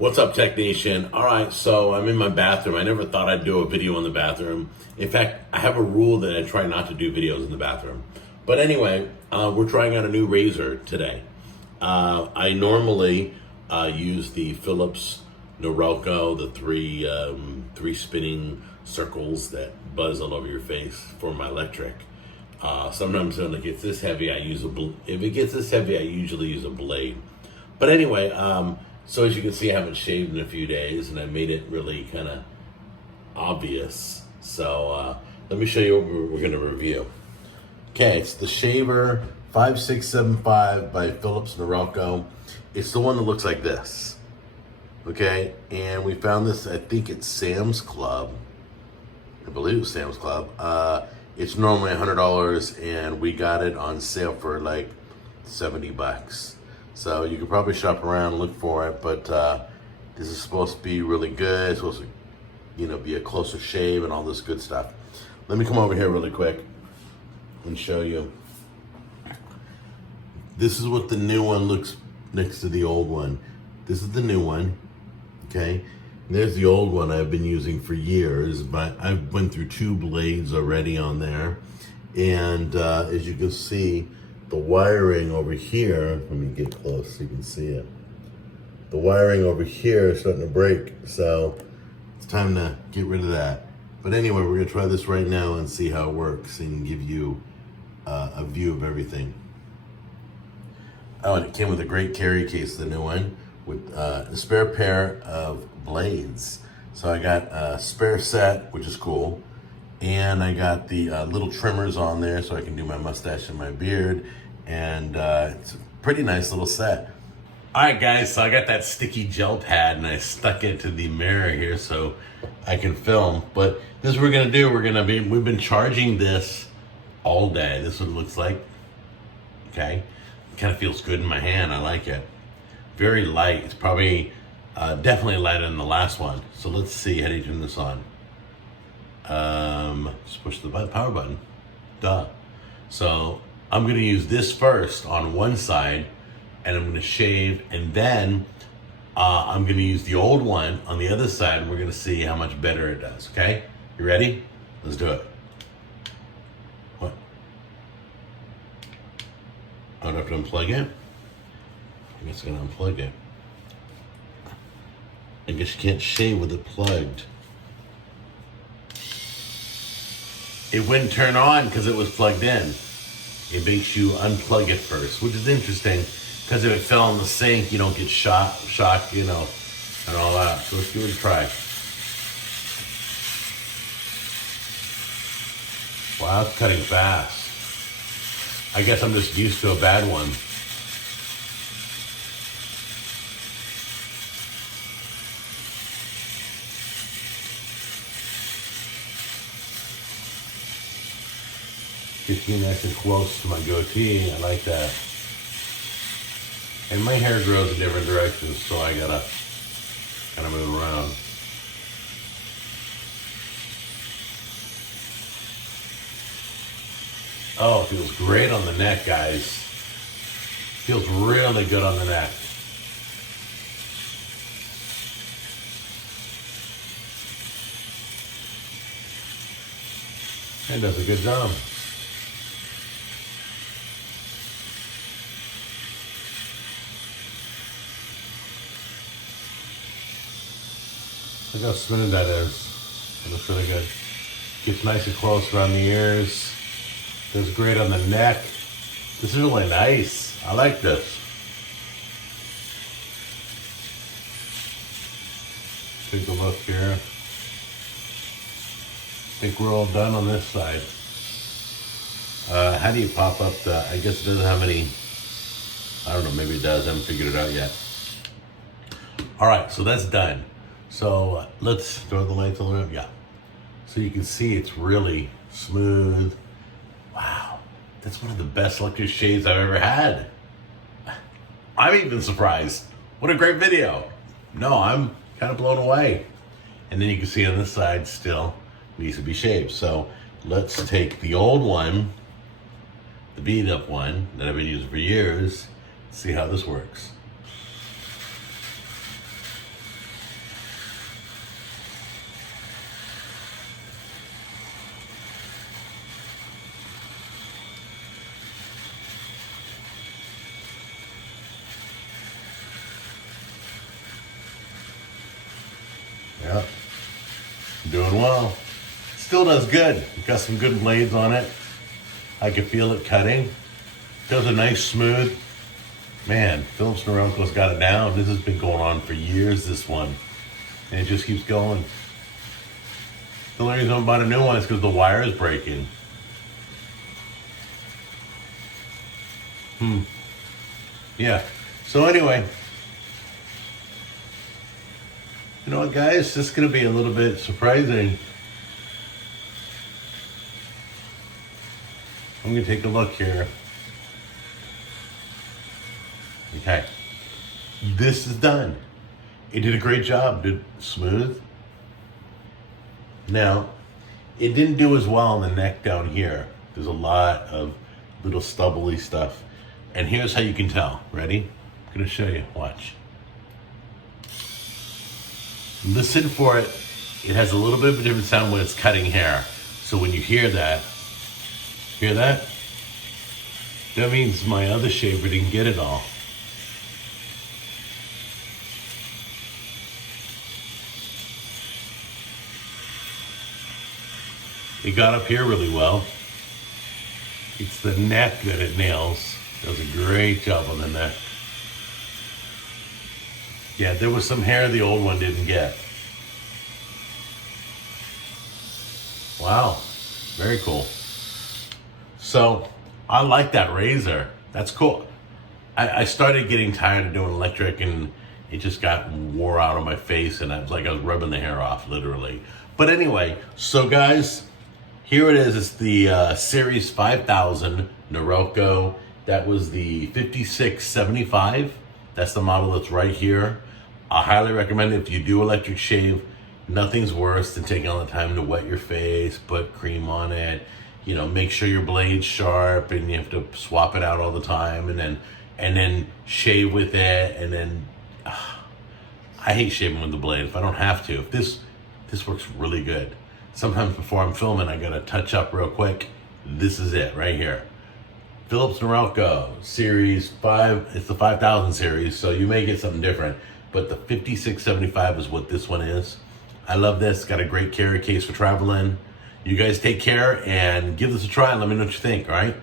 What's up, Tech Nation? All right, so I'm in my bathroom. I never thought I'd do a video in the bathroom. In fact, I have a rule that I try not to do videos in the bathroom. But anyway, we're trying out a new razor today. I normally use the Philips Norelco, the three spinning circles that buzz all over your face for my electric. Sometimes when it gets this heavy, if it gets this heavy, I usually use a blade. But anyway, so as you can see, I haven't shaved in a few days, and I made it really kind of obvious. So let me show you what we're going to review. Okay, it's the Shaver 5675 by Philips Norelco. It's the one that looks like this. Okay, and we found this, I think it's Sam's Club. I believe it was Sam's Club. It's normally $100, and we got it on sale for like $70. So you could probably shop around and look for it, but this is supposed to be really good. It's supposed to, be a closer shave and all this good stuff. Let me come over here really quick and show you. This is what the new one looks next to the old one. This is the new one, okay? And there's the old one I've been using for years, but I've went through 2 blades already on there. And as you can see, the wiring over here, let me get close so you can see it. The wiring over here is starting to break, so it's time to get rid of that. But anyway, we're gonna try this right now and see how it works and give you a view of everything. Oh, and it came with a great carry case, the new one, with a spare pair of blades. So I got a spare set, which is cool. And I got the little trimmers on there so I can do my mustache and my beard. And it's a pretty nice little set. All right, guys, so I got that sticky gel pad and I stuck it to the mirror here so I can film. But this is what we're gonna do. We've been charging this all day. This is what it looks like, okay? It kind of feels good in my hand, I like it. Very light, it's probably definitely lighter than the last one. So let's see, how do you turn this on? Just push the power button, duh. So I'm gonna use this first on one side, and I'm gonna shave, and then I'm gonna use the old one on the other side, and we're gonna see how much better it does, okay? You ready? Let's do it. What? I don't have to unplug it? I guess I'm gonna unplug it. I guess you can't shave with it plugged. It wouldn't turn on because it was plugged in. It makes you unplug it first, which is interesting because if it fell in the sink, you don't get shocked, and all that. So let's give it a try. Wow, it's cutting fast. I guess I'm just used to a bad one. Gets me nice and close to my goatee. I like that. And my hair grows in different directions, so I gotta kind of move around. Oh, it feels great on the neck, guys. Feels really good on the neck. It does a good job. Look how smooth that is. It looks really good. Gets nice and close around the ears. Does great on the neck. This is really nice. I like this. Take a look here. I think we're all done on this side. How do you pop up the, I guess it doesn't have any, I don't know, maybe it does. I haven't figured it out yet. All right, so that's done. So let's throw the lights all the way up. Yeah. So you can see it's really smooth. Wow. That's one of the best electric shaves I've ever had. I'm even surprised. What a great video. No, I'm kind of blown away. And then you can see on this side still needs to be shaved. So let's take the old one, the beat up one that I've been using for years, see how this works. Yeah. Doing well. Still does good. Got some good blades on it. I can feel it cutting. Does a nice smooth. Man, Philips Norelco's got it down. This has been going on for years, this one. And it just keeps going. The only reason I'm buying a new one is because the wire is breaking. Yeah. So anyway, you know what, guys? This is going to be a little bit surprising. I'm going to take a look here. Okay. This is done. It did a great job. Did smooth. Now, it didn't do as well on the neck down here. There's a lot of little stubbly stuff. And here's how you can tell. Ready? I'm going to show you. Watch. Listen for it. It has a little bit of a different sound when it's cutting hair. So when you hear that, that means my other shaver didn't get it all. It got up here really well. It's the neck that it nails. Does a great job on the neck. Yeah, there was some hair the old one didn't get. Wow, very cool. So, I like that razor. That's cool. I started getting tired of doing electric and it just got wore out on my face and I was rubbing the hair off, literally. But anyway, so guys, here it is. It's the Series 5000 Norelco. That was the 5675. That's the model that's right here. I highly recommend it if you do electric shave. Nothing's worse than taking all the time to wet your face, put cream on it, you know, make sure your blade's sharp and you have to swap it out all the time and then shave with it and then I hate shaving with the blade if I don't have to. If this works really good. Sometimes before I'm filming, I gotta touch up real quick. This is it right here. Philips Norelco Series 5, it's the 5000 series, so you may get something different, but the 5675 is what this one is. I love this, got a great carry case for traveling. You guys take care and give this a try and let me know what you think, all right?